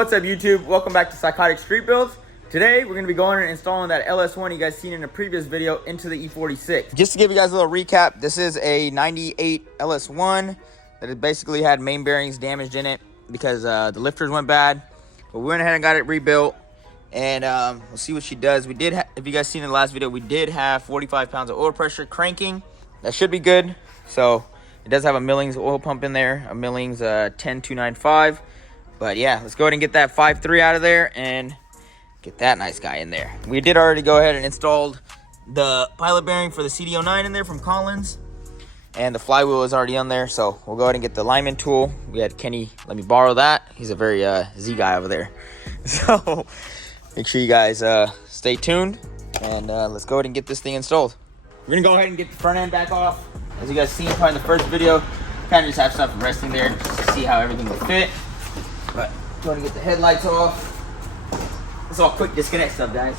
What's up, YouTube? Welcome back to Psychotic Street Builds. Today we're going to be going and installing that LS1 you guys seen in a previous video into the E46. Just to give you guys a little recap, this is a 98 LS1 that has basically had main bearings damaged in it because the lifters went bad. But we went ahead and got it rebuilt, and we'll see what she does. We did, if you guys seen in the last video, we did have 45 pounds of oil pressure cranking. That should be good. So it does have a Millings oil pump in there, a Millings 10295. But yeah, let's go ahead and get that 5.3 out of there and get that nice guy in there. We did already go ahead and installed the pilot bearing for the CD09 in there from Collins. And the flywheel is already on there, so we'll go ahead and get the alignment tool. We had Kenny let me borrow that. He's a very Z guy over there. So make sure you guys stay tuned, and let's go ahead and get this thing installed. We're gonna go ahead and get the front end back off. As you guys seen probably in the first video, kind of just have stuff resting there just to see how everything will fit. But go ahead and get the headlights off. It's all quick disconnect stuff, guys.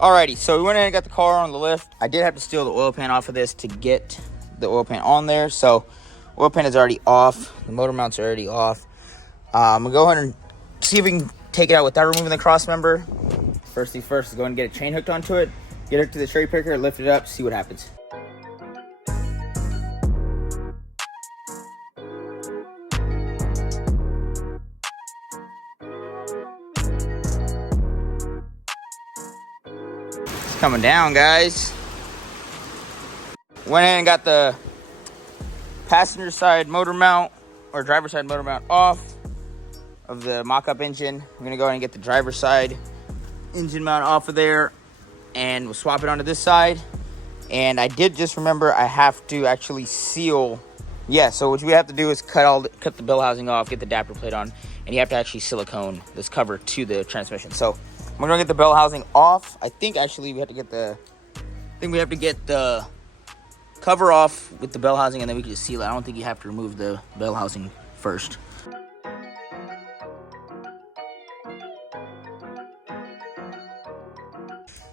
Alrighty, so we went ahead and got the car on the lift. I did have to steal the oil pan off of this to get the oil pan on there. So oil pan is already off. The motor mounts are already off. I'm gonna go ahead and see if we can take it out without removing the cross member. First things first is go ahead and get a chain hooked onto it. Get it to the cherry picker, lift it up, see what happens. It's coming down, guys. Went in and got the passenger side motor mount or driver side motor mount off of the mock-up engine. We're gonna go ahead and get the driver side engine mount off of there, and we'll swap it onto this side. And I did just remember I have to actually seal. Yeah, so what we have to do is cut the bell housing off, get the adapter plate on, and you have to actually silicone this cover to the transmission. So we're gonna get the bell housing off. I think actually we have to get the cover off with the bell housing, and then we can just seal it. I don't think you have to remove the bell housing first.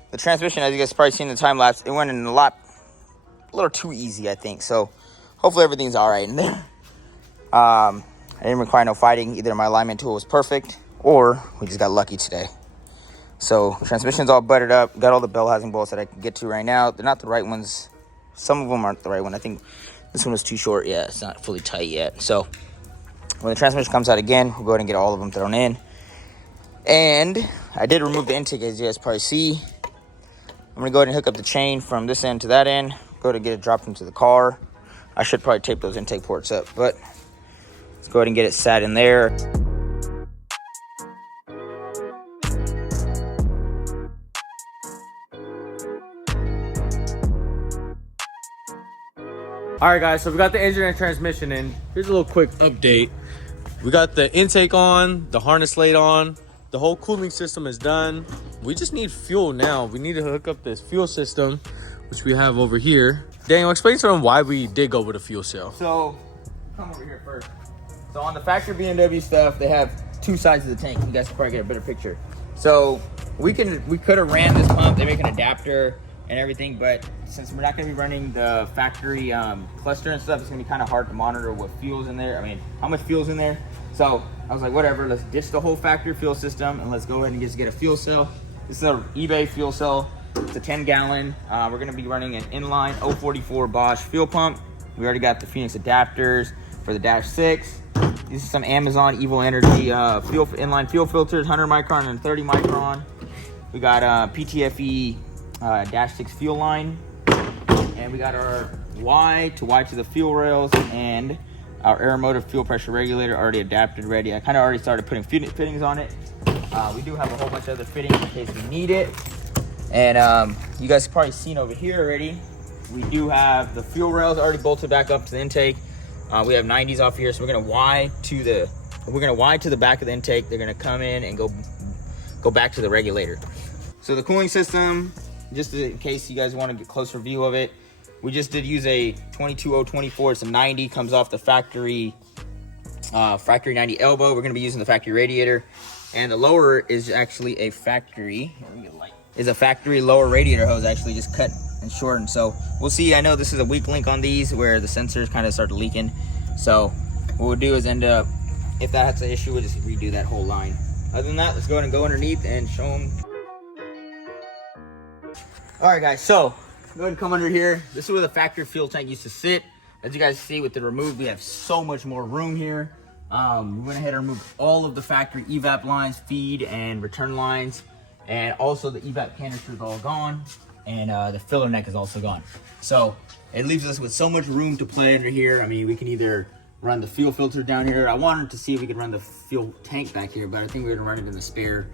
The transmission, as you guys probably seen in the time lapse, it went in a little too easy, I think. So hopefully everything's all right in there. I didn't require no fighting. Either my alignment tool was perfect, or we just got lucky today. So transmission's all buttered up. Got all the bell housing bolts that I can get to right now. They're not the right ones. Some of them aren't the right one. I think this one was too short. Yeah, it's not fully tight yet. So when the transmission comes out again, we'll go ahead and get all of them thrown in. And I did remove the intake, as you guys probably see. I'm gonna go ahead and hook up the chain from this end to that end. Go ahead and get it dropped into the car. I should probably tape those intake ports up, but let's go ahead and get it sat in there. All right, guys, so we got the engine and transmission in. Here's a little quick update. We got the intake on, the harness laid on, the whole cooling system is done. We just need fuel now. We need to hook up this fuel system, which we have over here. Daniel, explain to them why we did go with a fuel cell. So come over here first. So on the factory BMW stuff, they have two sides of the tank. You guys can probably get a better picture. So we could have ran this pump. They make an adapter and everything, but since we're not going to be running the factory cluster and stuff, it's going to be kind of hard to monitor what fuel's in there. I mean, how much fuel's in there. So I was like, whatever, let's ditch the whole factory fuel system and let's go ahead and just get a fuel cell. This is an eBay fuel cell. It's a 10-gallon. We're going to be running an inline 044 Bosch fuel pump. We already got the Phoenix adapters for the Dash 6. These are some Amazon Evil Energy inline fuel filters, 100 micron and 30 micron. We got PTFE Dash 6 fuel line, and we got our Y to the fuel rails, and our air motor fuel pressure regulator already adapted, ready. I kind of already started putting fittings on it. We do have a whole bunch of other fittings in case we need it. And you guys have probably seen over here already, we do have the fuel rails already bolted back up to the intake. We have 90s off here, so we're gonna Y to the back of the intake. They're gonna come in and go back to the regulator. So the cooling system, just in case you guys want to get a closer view of it, we just did use a 22024. It's a 90, comes off the factory 90 elbow. We're gonna be using the factory radiator, and the lower is actually a factory lower radiator hose, actually just cut and shorten. So we'll see. I know this is a weak link on these where the sensors kind of started leaking. So what we'll do is end up, if that's an issue, we'll just redo that whole line. Other than that, let's go ahead and go underneath and show them. All right, guys, so go ahead and come under here. This is where the factory fuel tank used to sit. As you guys see with the remove, we have so much more room here. We went ahead and removed all of the factory evap lines, feed and return lines, and also the evap canister is all gone, and the filler neck is also gone. So it leaves us with so much room to play under here. I mean, we can either run the fuel filter down here. I wanted to see if we could run the fuel tank back here, but I think we're gonna run it in the spare,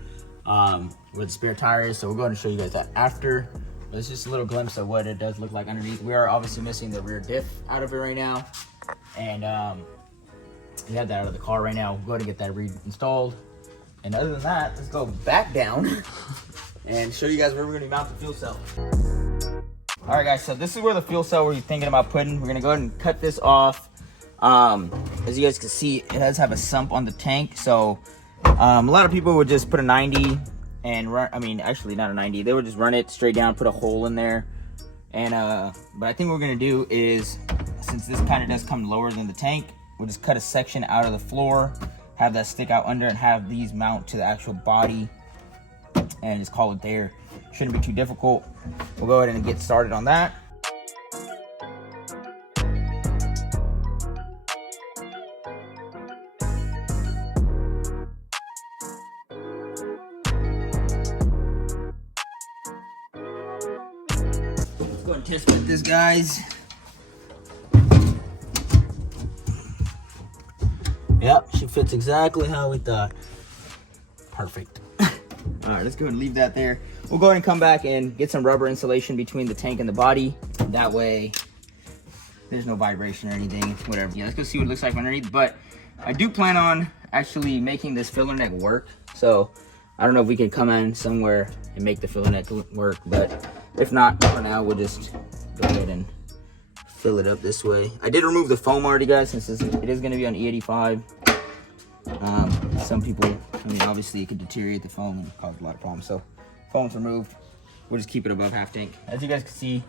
where the spare tire is. So we're going to show you guys that after. But it's just a little glimpse of what it does look like underneath. We are obviously missing the rear diff out of it right now, and we have that out of the car right now. We'll go ahead and get that reinstalled. And other than that, let's go back down and show you guys where we're gonna mount the fuel cell. All right, guys, so this is where the fuel cell we're thinking about putting. We're gonna go ahead and cut this off. As you guys can see, it does have a sump on the tank. So a lot of people would just put a 90 and run, I mean, actually not a 90. They would just run it straight down, put a hole in there. And, but I think what we're gonna do is, since this kind of does come lower than the tank, we'll just cut a section out of the floor, have that stick out under, and have these mount to the actual body, and just call it there. Shouldn't be too difficult. We'll go ahead and get started on that. Let's go and test fit this, guys. Yep, she fits exactly how we thought. Perfect. All right, let's go ahead and leave that there. We'll go ahead and come back and get some rubber insulation between the tank and the body. That way, there's no vibration or anything, whatever. Yeah, let's go see what it looks like underneath. But I do plan on actually making this filler neck work. So I don't know if we can come in somewhere and make the filler neck work. But if not, for now, we'll just go ahead and fill it up this way. I did remove the foam already, guys, since it is going to be on E85. Some people, I mean, obviously it could deteriorate the foam and cause a lot of problems. So foam's removed. We'll just keep it above half tank. As you guys can see,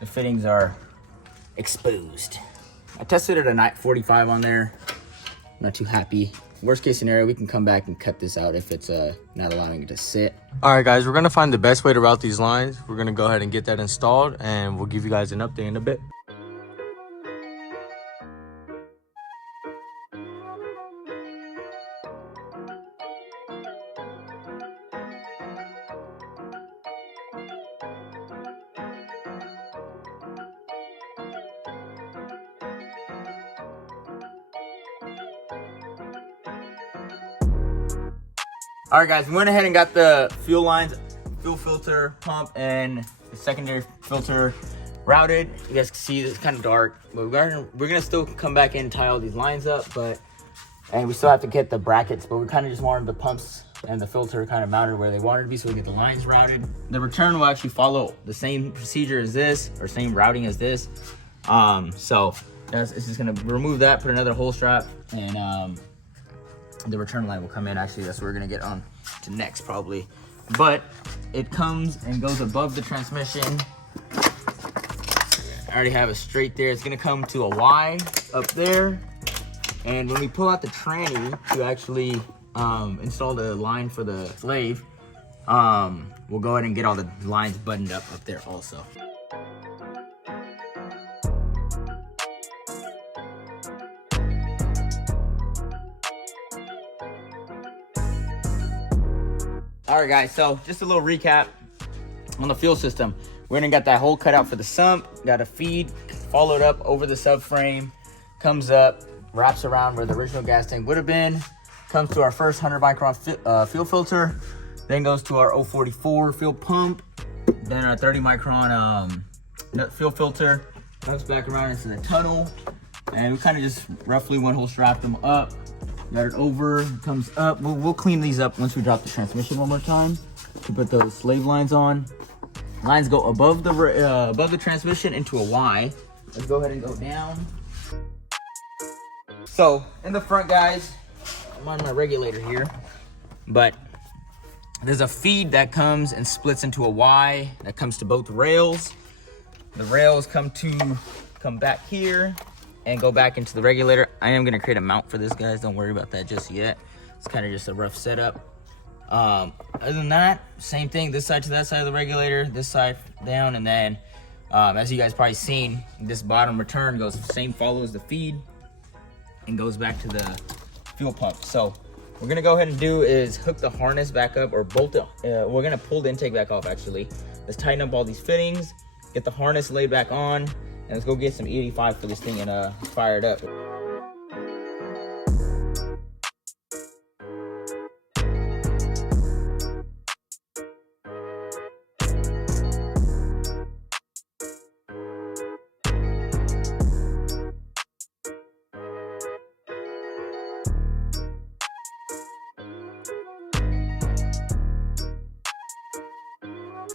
the fittings are exposed. I tested it at 45 on there. I'm not too happy. Worst case scenario, we can come back and cut this out if it's not allowing it to sit. All right, guys, we're gonna find the best way to route these lines. We're gonna go ahead and get that installed, and we'll give you guys an update in a bit. All right, guys, we went ahead and got the fuel lines, fuel filter, pump, and the secondary filter routed. You guys can see it's kind of dark, but we're gonna still come back in and tie all these lines up, and we still have to get the brackets, but we kind of just wanted the pumps and the filter kind of mounted where they wanted to be, so we get the lines routed. The return will actually follow the same procedure as this, or same routing as this. So it's just gonna remove that, put another hole strap, and the return line will come in. Actually, that's what we're gonna get on to next probably. But it comes and goes above the transmission. I already have it straight there. It's gonna come to a Y up there. And when we pull out the tranny to actually install the line for the slave, we'll go ahead and get all the lines buttoned up there also. All right, guys, so just a little recap on the fuel system. We're gonna got that hole cut out for the sump, got a feed followed up over the subframe, comes up, wraps around where the original gas tank would have been, comes to our first 100 micron fuel filter, then goes to our 044 fuel pump, then our 30 micron fuel filter, comes back around into the tunnel, and we kind of just roughly one hole strap them up. Got it over, comes up. We'll clean these up once we drop the transmission one more time to put those slave lines on. Lines go above the transmission into a Y. Let's go ahead and go down. So in the front, guys, I'm on my regulator here, but there's a feed that comes and splits into a Y that comes to both rails. The rails come back here and go back into the regulator. I am gonna create a mount for this, guys. Don't worry about that just yet. It's kind of just a rough setup. Other than that, same thing. This side to that side of the regulator, this side down, and then as you guys probably seen, this bottom return goes follows the feed and goes back to the fuel pump. So what we're gonna go ahead and do is hook the harness back up or bolt it. We're gonna pull the intake back off actually. Let's tighten up all these fittings, get the harness laid back on, and let's go get some E85 for this thing and fire it up.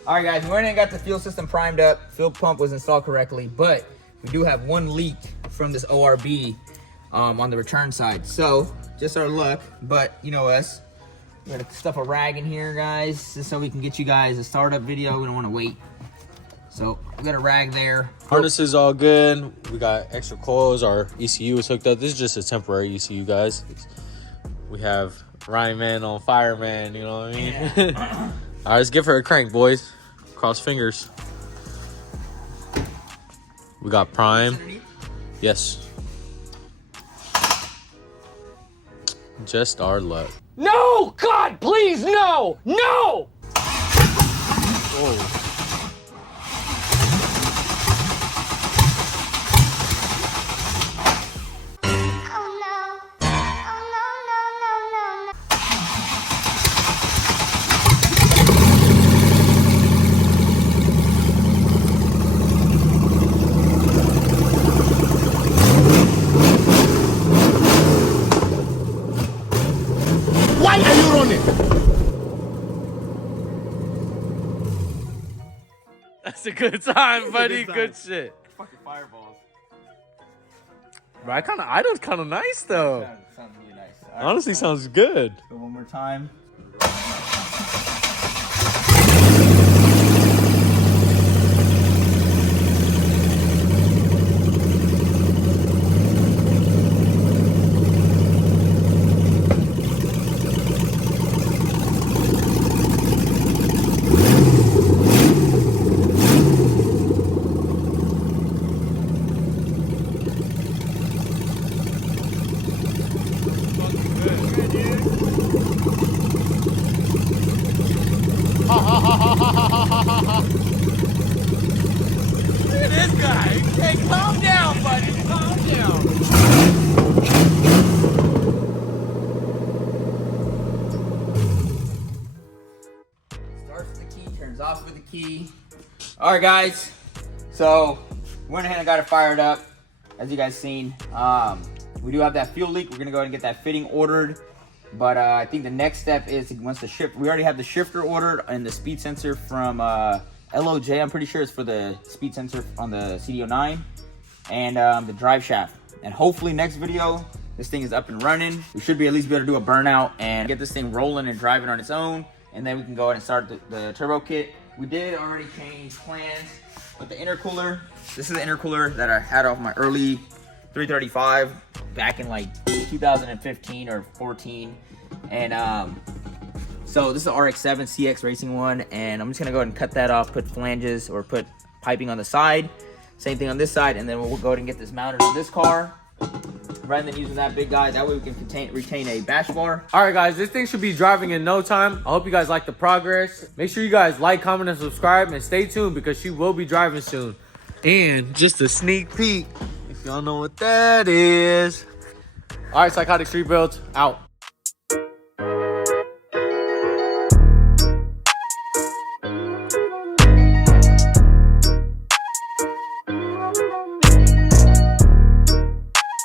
All right, guys, we already got the fuel system primed up. Fuel pump was installed correctly, but we do have one leak from this ORB on the return side. So just our luck, but you know us. We're gonna stuff a rag in here, guys, just so we can get you guys a startup video. We don't wanna wait. So we got a rag there. Harness is all good. We got extra coils. Our ECU is hooked up. This is just a temporary ECU, guys. We have Ryan Man on fireman, you know what I mean? Yeah. All right, let's give her a crank, boys. Cross fingers. We got prime. Yes. Just our luck. No! God, please, no! No! Whoa. Why are you running? That's a good time, buddy. Good shit. Fucking fireballs. Bro, I idle's kind of nice though. Sounds really nice. Honestly, sounds good. Go one more time. Look at this guy. Hey, calm down, buddy. Calm down. Starts with the key, turns off with the key. All right, guys. So went ahead and got it fired up. As you guys seen, we do have that fuel leak. We're gonna go ahead and get that fitting ordered. But I think the next step is once the shift. We already have the shifter ordered and the speed sensor from LOJ. I'm pretty sure it's for the speed sensor on the CDO9 and the drive shaft. And hopefully next video, this thing is up and running. We should be at least be able to do a burnout and get this thing rolling and driving on its own. And then we can go ahead and start the turbo kit. We did already change plans with the intercooler. This is the intercooler that I had off my early 335 back in like 2015 or 14. And so this is the RX-7 CX Racing one, and I'm just gonna go ahead and cut that off, put flanges or put piping on the side. Same thing on this side, and then we'll go ahead and get this mounted on this car. Rather than using that big guy, that way we can retain a bash bar. All right, guys, this thing should be driving in no time. I hope you guys like the progress. Make sure you guys like, comment, and subscribe, and stay tuned because she will be driving soon. And just a sneak peek, if y'all know what that is. All right, Psychotic Street Builds, out.